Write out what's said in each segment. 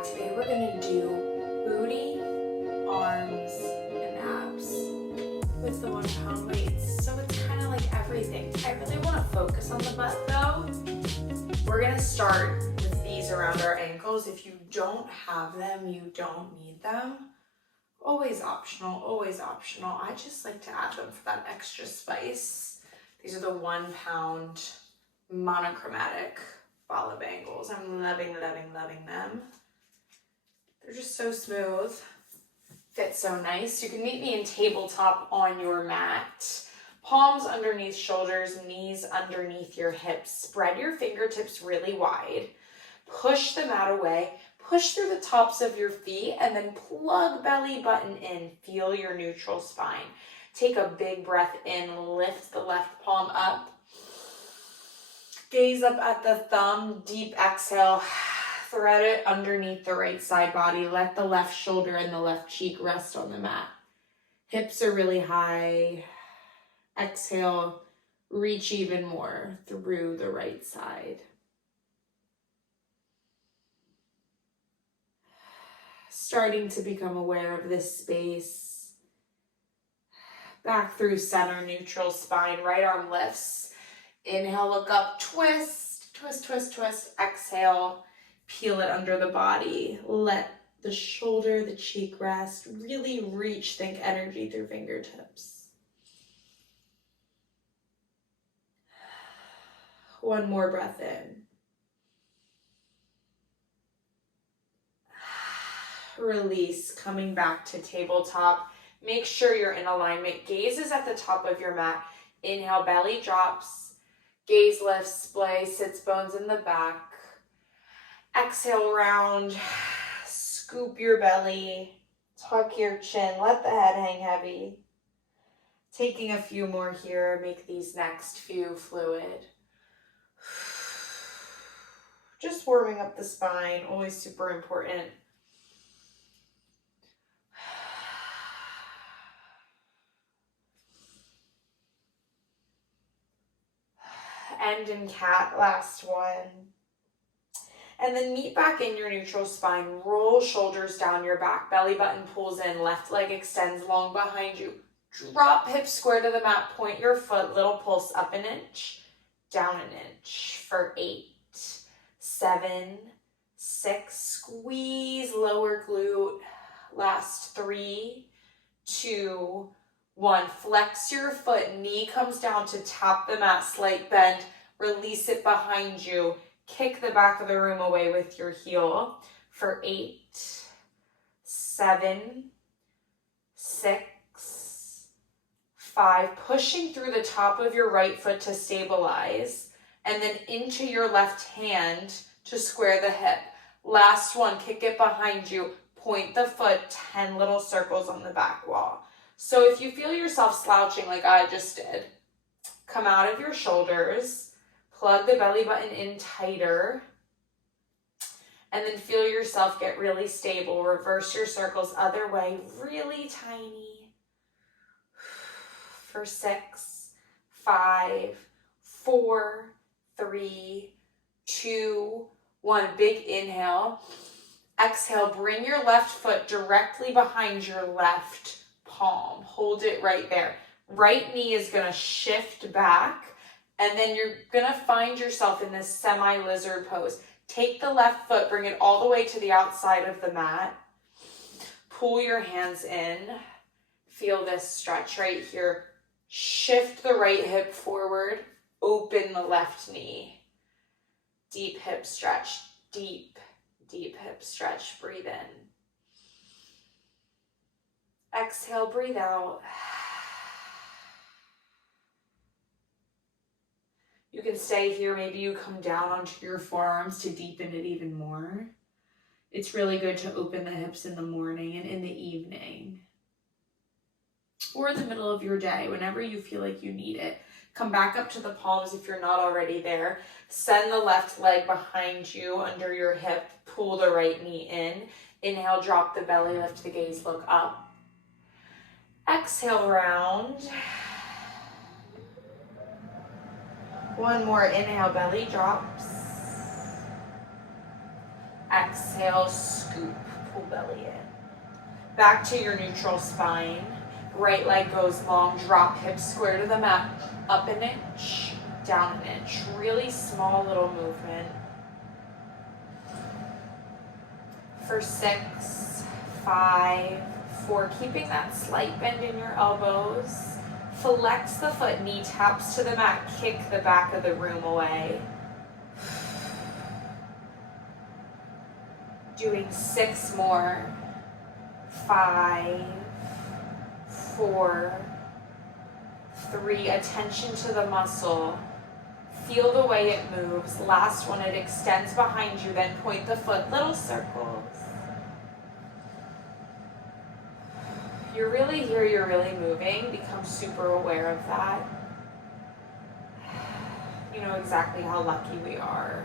back. Today we're gonna do booty, arms, and abs with the 1 pound weights. So it's kind of like everything. I really want to focus on the butt though. We're gonna start with these around our ankles. If you don't have them, you don't need them. Always optional, always optional. I just like to add them for that extra spice. These are the 1 pound monochromatic ball bangles. I'm loving, loving, loving them. They're just so smooth. Fit so nice. You can meet me in tabletop on your mat. Palms underneath shoulders, knees underneath your hips. Spread your fingertips really wide. Push the mat away. Push through the tops of your feet and then plug belly button in. Feel your neutral spine. Take a big breath in. Lift the left palm up. Gaze up at the thumb. Deep exhale. Thread it underneath the right side body. Let the left shoulder and the left cheek rest on the mat. Hips are really high. Exhale. Reach even more through the right side. Starting to become aware of this space. Back through center, neutral spine, right arm lifts. Inhale, look up, twist, twist, twist, twist. Exhale, peel it under the body. Let the shoulder, the cheek rest. Really reach, think energy through fingertips. One more breath in. Release, coming back to tabletop. Make sure you're in alignment. Gaze is at the top of your mat. Inhale, belly drops. Gaze lifts, splay, sits bones in the back. Exhale, round. Scoop your belly. Tuck your chin. Let the head hang heavy. Taking a few more here. Make these next few fluid. Just warming up the spine. Always super important. End in cat, last one. And then meet back in your neutral spine. Roll shoulders down your back. Belly button pulls in. Left leg extends long behind you. Drop hips square to the mat. Point your foot. Little pulse up an inch. Down an inch for 8, 7, 6. Squeeze lower glute. Last 3, 2, 1. Flex your foot. Knee comes down to tap the mat. Slight bend. Release it behind you. Kick the back of the room away with your heel for 8, 7, 6, 5. Pushing through the top of your right foot to stabilize. And then into your left hand to square the hip. Last one. Kick it behind you. Point the foot 10 little circles on the back wall. So if you feel yourself slouching like I just did, come out of your shoulders. Plug the belly button in tighter, and then feel yourself get really stable. Reverse your circles other way, really tiny. For 6, 5, 4, 3, 2, 1. Big inhale. Exhale, bring your left foot directly behind your left palm. Hold it right there. Right knee is going to shift back. And then you're going to find yourself in this semi-lizard pose. Take the left foot, bring it all the way to the outside of the mat. Pull your hands in. Feel this stretch right here. Shift the right hip forward. Open the left knee. Deep hip stretch. Deep, deep hip stretch. Breathe in. Exhale, breathe out. You can stay here. Maybe you come down onto your forearms to deepen it even more. It's really good to open the hips in the morning and in the evening. Or in the middle of your day, whenever you feel like you need it. Come back up to the palms if you're not already there. Send the left leg behind you under your hip. Pull the right knee in. Inhale, drop the belly, lift the gaze, look up. Exhale, round. One more. Inhale, belly drops. Exhale, scoop, pull belly in. Back to your neutral spine. Right leg goes long, drop hips square to the mat. Up an inch, down an inch. Really small little movement. For 6, 5, 4, keeping that slight bend in your elbows. Flex the foot, knee taps to the mat, kick the back of the room away. Doing 6 more. 5, 4, 3, attention to the muscle. Feel the way it moves. Last one, it extends behind you, then point the foot, little circles. You're really here, you're really moving. Become super aware of that. You know exactly how lucky we are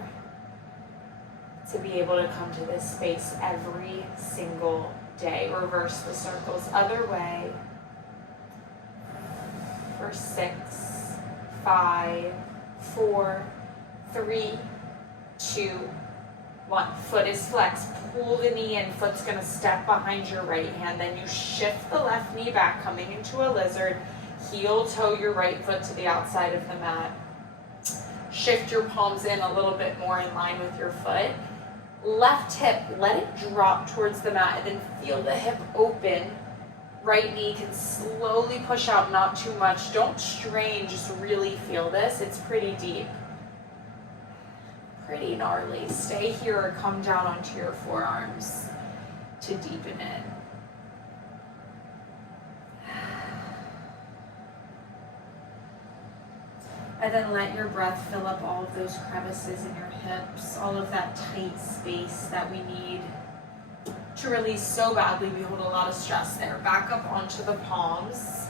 to be able to come to this space every single day. Reverse the circles, other way. For 6, 5, 4, 3, 2, 1. Foot is flexed. Pull the knee in. Foot's going to step behind your right hand. Then you shift the left knee back, coming into a lizard. Heel toe your right foot to the outside of the mat. Shift your palms in a little bit more in line with your foot. Left hip, let it drop towards the mat, and then feel the hip open. Right knee can slowly push out, not too much. Don't strain, just really feel this. It's pretty deep. Pretty gnarly. Stay here or come down onto your forearms to deepen it. And then let your breath fill up all of those crevices in your hips, all of that tight space that we need to release so badly. We hold a lot of stress there. Back up onto the palms.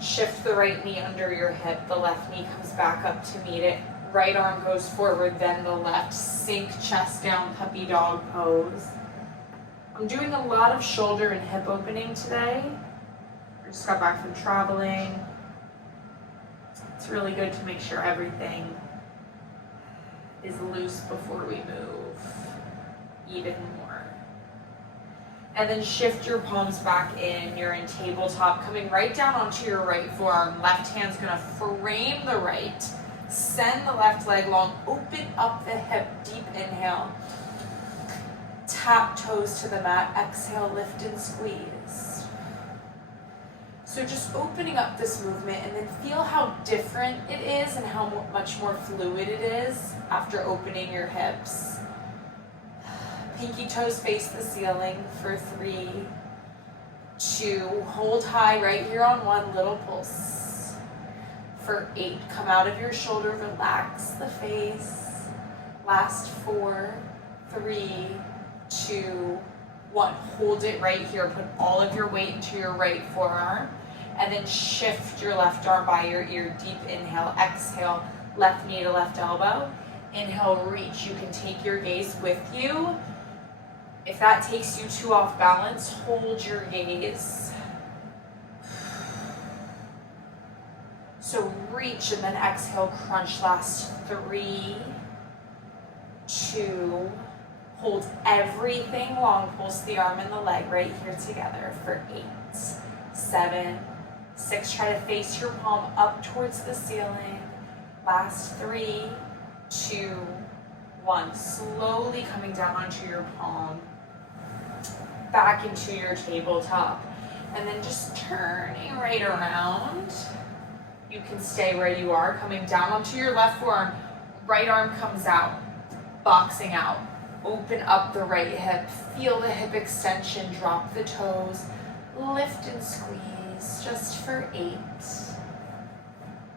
Shift the right knee under your hip. The left knee comes back up to meet it. Right arm goes forward, then the left. Sink chest down, puppy dog pose. I'm doing a lot of shoulder and hip opening today. I just got back from traveling. It's really good to make sure everything is loose before we move even more. And then shift your palms back in. You're in tabletop, coming right down onto your right forearm. Left hand's gonna frame the right. Send the left leg long. Open up the hip. Deep inhale. Tap toes to the mat. Exhale, lift and squeeze. So just opening up this movement, and then feel how different it is and how much more fluid it is after opening your hips. Pinky toes face the ceiling for 3, 2, hold high right here on 1, little pulse. For 8, come out of your shoulder, relax the face. Last 4, 3, 2, 1. Hold it right here. Put all of your weight into your right forearm. And then shift your left arm by your ear. Deep inhale. Exhale. Left knee to left elbow. Inhale, reach. You can take your gaze with you. If that takes you too off balance, hold your gaze. So reach and then exhale, crunch. Last 3, 2, hold everything long. Pulse the arm and the leg right here together for 8, 7, 6. Try to face your palm up towards the ceiling. Last 3, 2, 1. Slowly coming down onto your palm. Back into your tabletop. And then just turning right around. You can stay where you are, coming down onto your left forearm. Right arm comes out, boxing out. Open up the right hip. Feel the hip extension. Drop the toes. Lift and squeeze. Just for 8,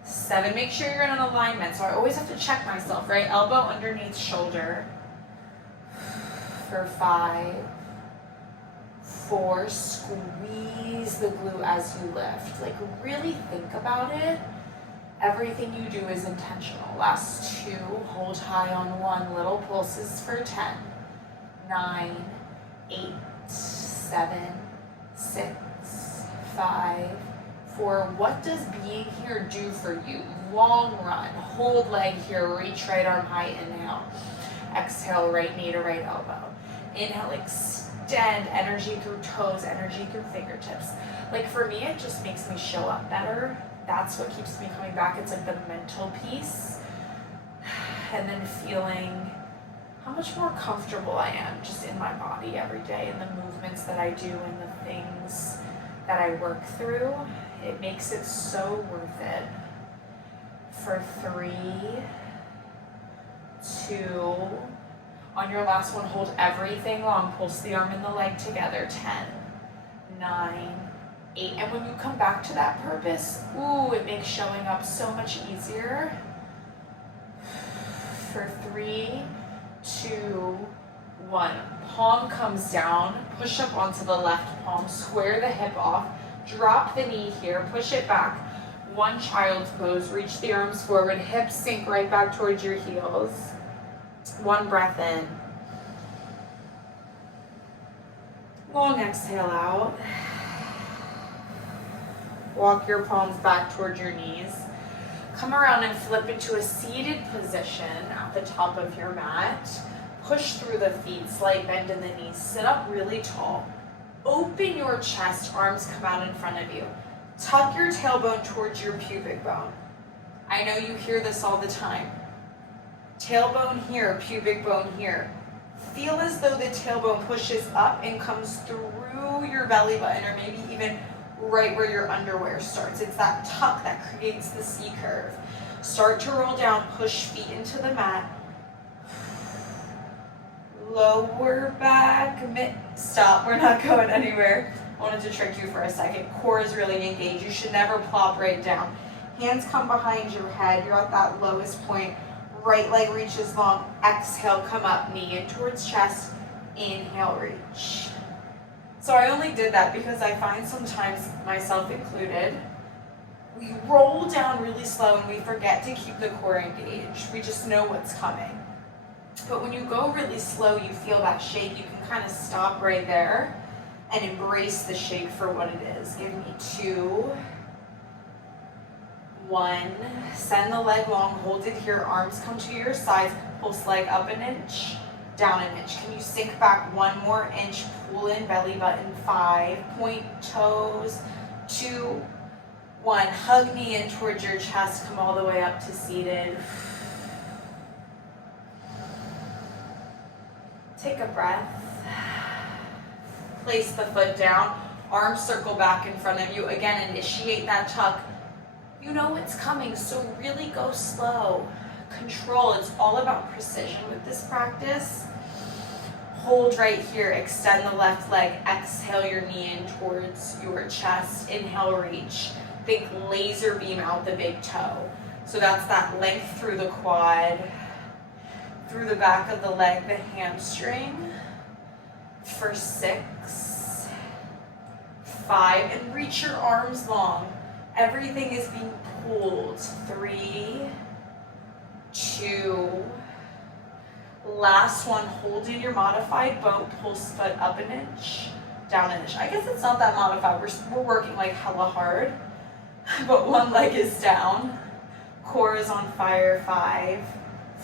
7. Make sure you're in an alignment. So I always have to check myself, right? Elbow underneath shoulder. For 5, 4. Squeeze the glute as you lift. Like, really think about it. Everything you do is intentional. Last 2, hold high on 1. Little pulses for 10, 9, 8, 7, 6, 5, 4. What does being here do for you? Long run. Hold leg here. Reach right arm high. Inhale. Exhale, right knee to right elbow. Inhale, extend, energy through toes, energy through fingertips. Like for me, it just makes me show up better. That's what keeps me coming back. It's like the mental piece. And then feeling how much more comfortable I am just in my body every day, and the movements that I do and the things that I work through. It makes it so worth it. For 3, 2, on your last one, hold everything long, pulse the arm and the leg together, 10, 9, 8, and when you come back to that purpose, ooh, it makes showing up so much easier. For 3, 2, 1, palm comes down, push up onto the left palm, square the hip off, drop the knee here, push it back, 1 child's pose, reach the arms forward, hips sink right back towards your heels, 1 breath in, long exhale out, walk your palms back towards your knees, come around and flip into a seated position at the top of your mat. Push through the feet, slight bend in the knees, sit up really tall. Open your chest, arms come out in front of you. Tuck your tailbone towards your pubic bone. I know you hear this all the time. Tailbone here, pubic bone here. Feel as though the tailbone pushes up and comes through your belly button, or maybe even right where your underwear starts. It's that tuck that creates the C curve. Start to roll down, push feet into the mat. Lower back, stop, we're not going anywhere. I wanted to trick you for a second. Core is really engaged. You should never plop right down. Hands come behind your head. You're at that lowest point. Right leg reaches long. Exhale, come up, knee in towards chest. Inhale, reach. So I only did that because I find sometimes, myself included, we roll down really slow and we forget to keep the core engaged. We just know what's coming. But when you go really slow, you feel that shake. You can kind of stop right there and embrace the shake for what it is. Give me 2, 1. Send the leg long, hold it here. Arms come to your sides. Pulse leg up an inch, down an inch. Can you sink back 1 more inch? Pull in belly button. 5. Point toes. 2, 1. Hug knee in towards your chest. Come all the way up to seated. Take a breath. Place the foot down. Arms circle back in front of you. Again, initiate that tuck. You know what's coming, so really go slow. Control. It's all about precision with this practice. Hold right here. Extend the left leg. Exhale your knee in towards your chest. Inhale, reach. Think laser beam out the big toe. So that's that length through the quad, through the back of the leg, the hamstring. For 6, 5, and reach your arms long. Everything is being pulled. 3, 2, last one. Hold in your modified boat. Pulse foot up an inch, down an inch. I guess it's not that modified. We're working like hella hard, but 1 leg is down. Core is on fire. 5,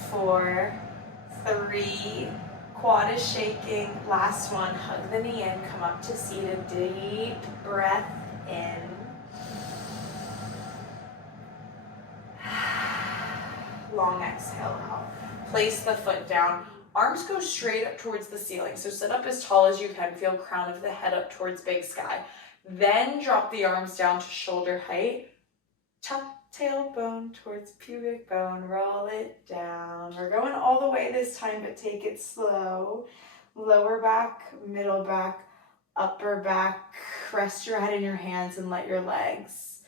4, 3, quad is shaking. Last one, hug the knee in, come up to seated. Deep breath in. Long exhale out. Place the foot down. Arms go straight up towards the ceiling. So sit up as tall as you can. Feel crown of the head up towards big sky. Then drop the arms down to shoulder height. Tuck tailbone towards pubic bone. Roll it down. We're going all the way this time, but take it slow. Lower back, middle back, upper back. Rest your head in your hands and let your legs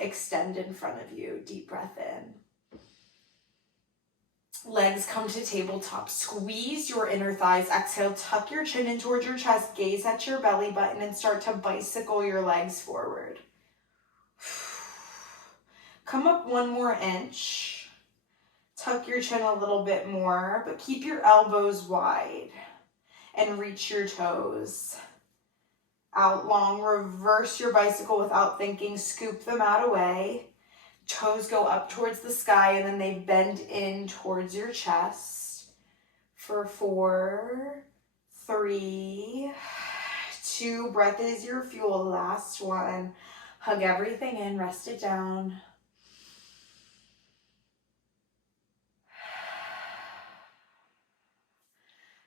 extend in front of you. Deep breath in. Legs come to tabletop. Squeeze your inner thighs. Exhale, tuck your chin in towards your chest. Gaze at your belly button and start to bicycle your legs forward. Come up 1 more inch. Tuck your chin a little bit more, but keep your elbows wide and reach your toes out long. Reverse your bicycle without thinking. Scoop the mat away. Toes go up towards the sky and then they bend in towards your chest. For 4, 3, 2, breath is your fuel. Last one. Hug everything in, rest it down.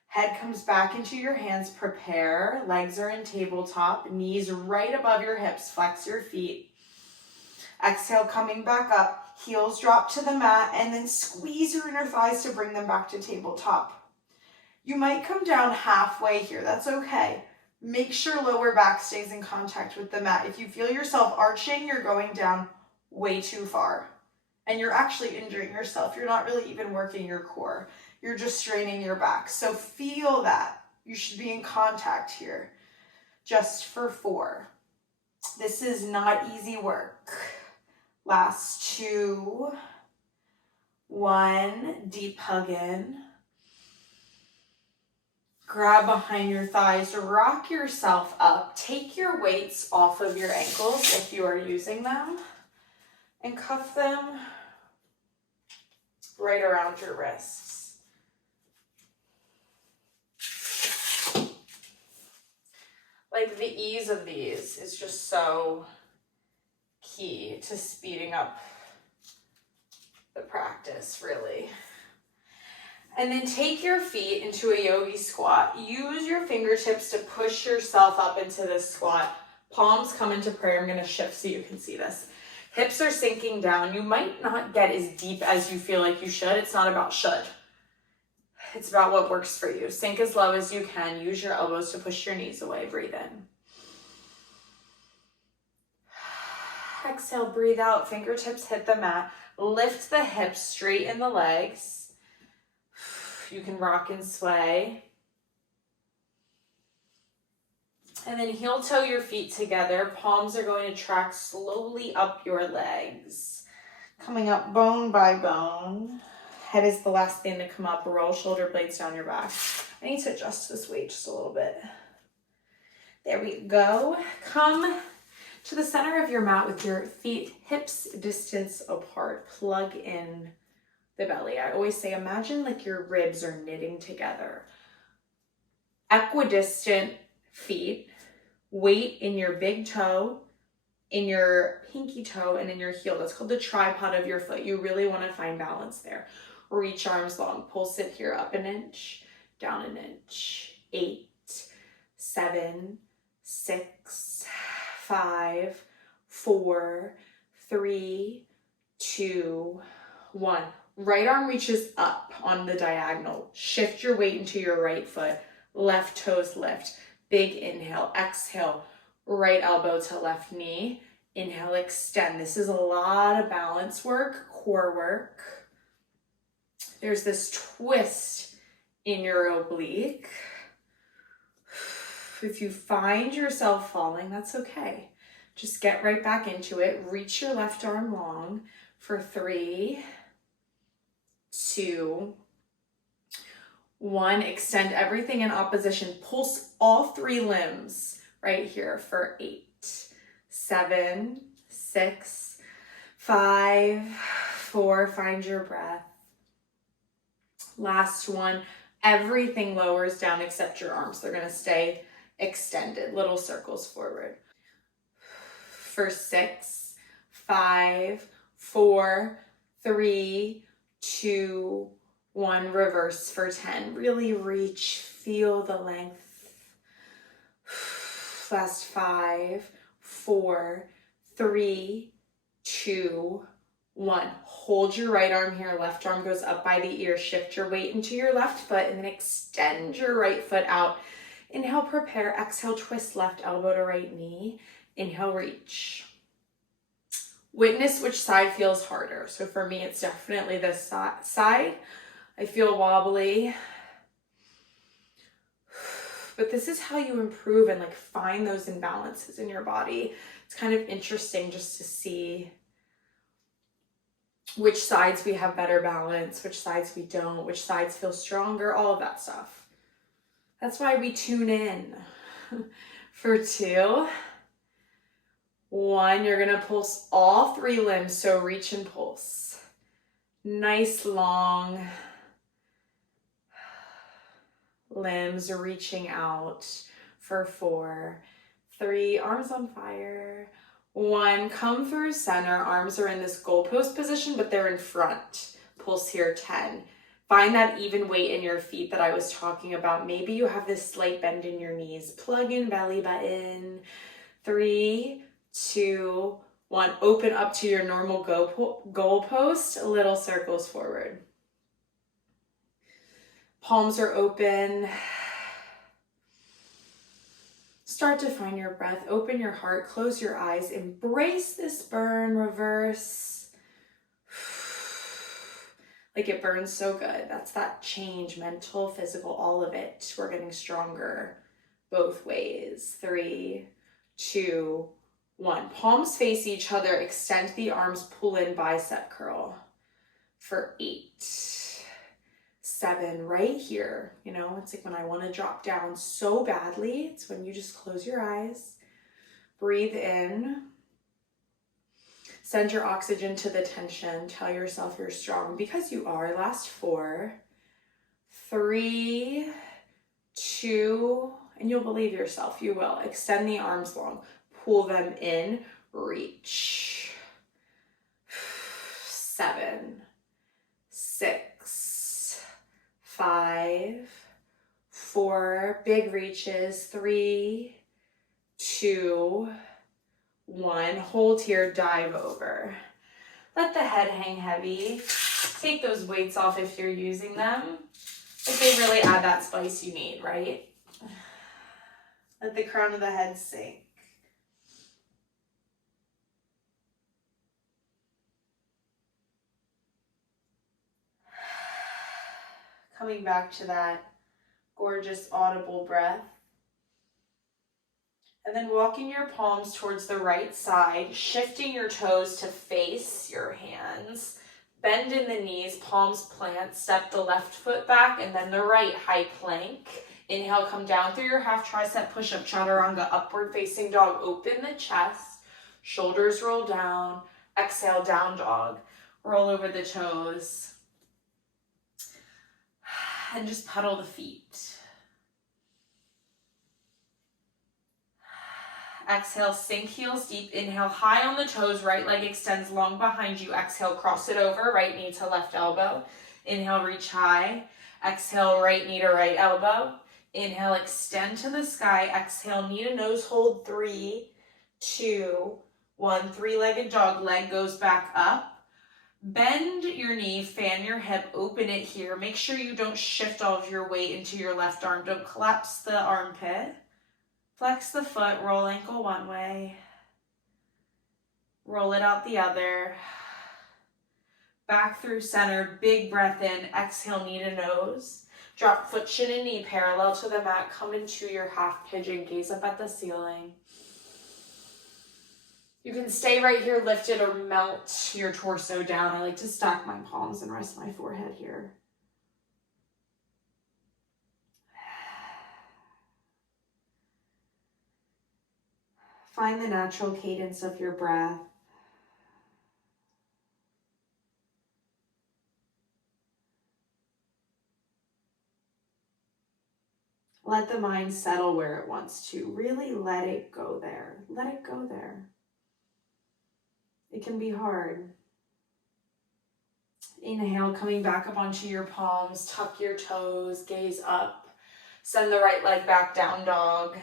Head comes back into your hands, prepare. Legs are in tabletop, knees right above your hips, flex your feet. Exhale, coming back up, heels drop to the mat, and then squeeze your inner thighs to bring them back to tabletop. You might come down halfway here, that's okay. Make sure lower back stays in contact with the mat. If you feel yourself arching, you're going down way too far. And you're actually injuring yourself. You're not really even working your core. You're just straining your back. So feel that. You should be in contact here. Just for 4. This is not easy work. Last 2. 1. Deep hug in. Grab behind your thighs. Rock yourself up. Take your weights off of your ankles if you are using them. And cuff them right around your wrists. Like the ease of these is just so key to speeding up the practice, really. And then take your feet into a yogi squat. Use your fingertips to push yourself up into this squat. Palms come into prayer. I'm going to shift so you can see this. Hips are sinking down. You might not get as deep as you feel like you should. It's not about should. It's about what works for you. Sink as low as you can. Use your elbows to push your knees away. Breathe in. Exhale, breathe out. Fingertips hit the mat. Lift the hips, straighten the legs. You can rock and sway. And then heel toe your feet together. Palms are going to track slowly up your legs. Coming up bone by bone. Head is the last thing to come up. Roll shoulder blades down your back. I need to adjust this weight just a little bit. There we go. Come to the center of your mat with your feet hips distance apart. Plug in the belly. I always say, imagine like your ribs are knitting together. Equidistant feet. Weight in your big toe, in your pinky toe, and in your heel. That's called the tripod of your foot. You really want to find balance there. Reach arms long. Pulse it here up an inch, down an inch. 8, 7, 6, 5, 4, 3, 2, 1. Right arm reaches up on the diagonal. Shift your weight into your right foot. Left toes lift. Big inhale. Exhale. Right elbow to left knee. Inhale, extend. This is a lot of balance work, core work. There's this twist in your oblique. If you find yourself falling, that's okay. Just get right back into it. Reach your left arm long for 3, 2, 1. Extend everything in opposition. Pulse all 3 limbs right here for 8, 7, 6, 5, 4. Find your breath. Last one. Everything lowers down except your arms. They're going to stay extended. Little circles forward. For 6, 5, 4, 3, 2, 1. Reverse for 10. Really reach. Feel the length. Last 5, 4, 3, 2, 1. Hold your right arm here. Left arm goes up by the ear. Shift your weight into your left foot and then extend your right foot out. Inhale, prepare. Exhale, twist left elbow to right knee. Inhale, reach. Witness which side feels harder. So for me, it's definitely this side. I feel wobbly. But this is how you improve and like find those imbalances in your body. It's kind of interesting just to see which sides we have better balance, which sides we don't, which sides feel stronger, all of that stuff. That's why we tune in. For 2, 1, you're gonna pulse all 3 limbs, so reach and pulse. Nice long Limbs reaching out for 4, 3, arms on fire. 1, come through center. Arms are in this goalpost position, but they're in front. Pulse here, 10. Find that even weight in your feet that I was talking about. Maybe you have this slight bend in your knees. Plug in belly button. 3, 2, 1. Open up to your normal goalpost. Little circles forward. Palms are open. Start to find your breath. Open your heart. Close your eyes. Embrace this burn. Reverse. Like it burns so good. That's that change, mental, physical, all of it. We're getting stronger both ways. 3, 2, 1. Palms face each other. Extend the arms. Pull in bicep curl for 8, 7. Right here. You know, it's like when I want to drop down so badly. It's when you just close your eyes. Breathe in. Send your oxygen to the tension. Tell yourself you're strong because you are. Last 4, 3, 2, and you'll believe yourself. You will. Extend the arms long. Pull them in. Reach. 7, 6, 5, 4. Big reaches. 3, 2, 1. Hold here, dive over. Let the head hang heavy. Take those weights off if you're using them. Like they really add that spice you need, right? Let the crown of the head sink. Coming back to that gorgeous audible breath. And then walking your palms towards the right side, shifting your toes to face your hands. Bend in the knees, palms plant, step the left foot back, and then the right, high plank. Inhale, come down through your half tricep push-up, chaturanga, upward facing dog. Open the chest, shoulders roll down. Exhale, down dog. Roll over the toes. And just pedal the feet. Exhale, sink heels deep. Inhale, high on the toes. Right leg extends long behind you. Exhale, cross it over. Right knee to left elbow. Inhale, reach high. Exhale, right knee to right elbow. Inhale, extend to the sky. Exhale, knee to nose hold. 3, 2, 1. Three-legged dog. Leg goes back up. Bend your knee, fan your hip, open it here. Make sure you don't shift all of your weight into your left arm. Don't collapse the armpit. Flex the foot, roll ankle one way. Roll it out the other. Back through center, big breath in. Exhale, knee to nose. Drop foot, shin, and knee parallel to the mat. Come into your half pigeon, gaze up at the ceiling. You can stay right here lifted or melt your torso down. I like to stack my palms and rest my forehead here. Find the natural cadence of your breath. Let the mind settle where it wants to. Really let it go there. Let it go there. It can be hard. Inhale, coming back up onto your palms. Tuck your toes, gaze up. Send the right leg back, down dog.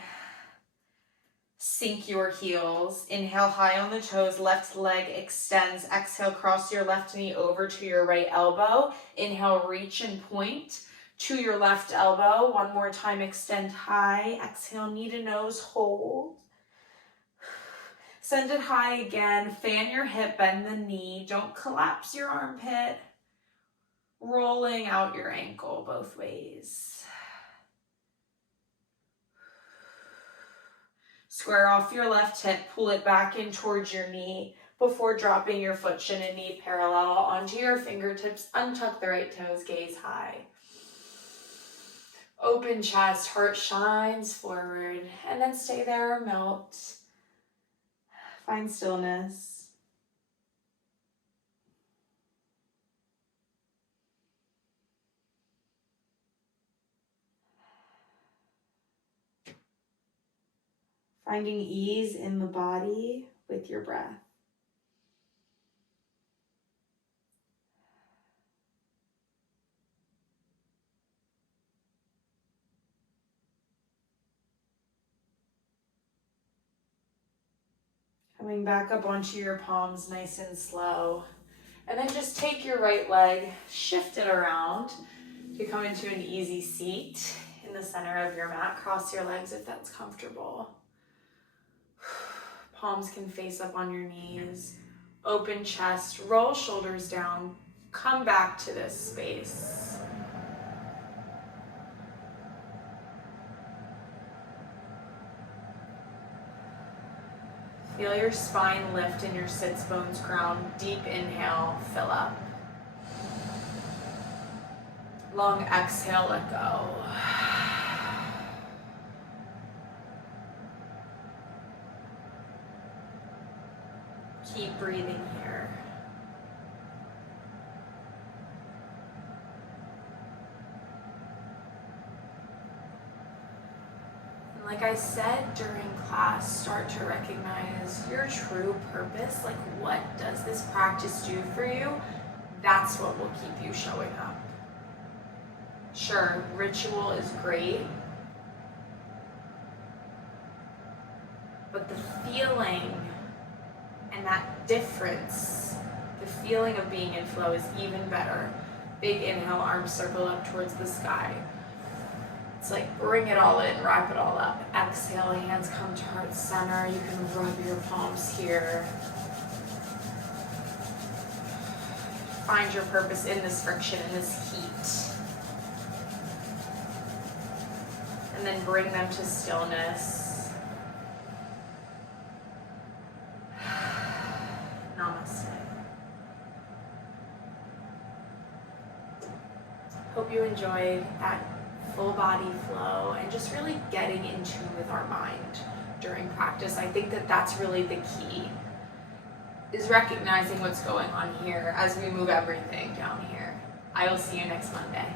Sink your heels. Inhale, high on the toes. Left leg extends. Exhale, cross your left knee over to your right elbow. Inhale, reach and point to your left elbow. One more time, extend high. Exhale, knee to nose, hold. Send it high again. Fan your hip, bend the knee. Don't collapse your armpit. Rolling out your ankle both ways. Square off your left hip, pull it back in towards your knee before dropping your foot, shin, and knee parallel onto your fingertips. Untuck the right toes, gaze high. Open chest, heart shines forward, and then stay there or melt. Find stillness. Finding ease in the body with your breath. Coming back up onto your palms nice and slow. And then just take your right leg, shift it around to come into an easy seat in the center of your mat. Cross your legs if that's comfortable. Palms can face up on your knees. Open chest, roll shoulders down. Come back to this space. Feel your spine lift and your sits bones ground. Deep inhale, fill up. Long exhale, let go. Keep breathing here. And like I said during class, start to recognize your true purpose. Like, what does this practice do for you? That's what will keep you showing up. Sure, ritual is great, but the feeling and that difference, the feeling of being in flow is even better. Big inhale, arms circle up towards the sky. It's like bring it all in, wrap it all up. Exhale, hands come to heart center. You can rub your palms here. Find your purpose in this friction, in this heat. And then bring them to stillness. Namaste. Hope you enjoyed that full body flow and just really getting in tune with our mind during practice. I think that that's really the key, is recognizing what's going on here as we move everything down here. I will see you next Monday.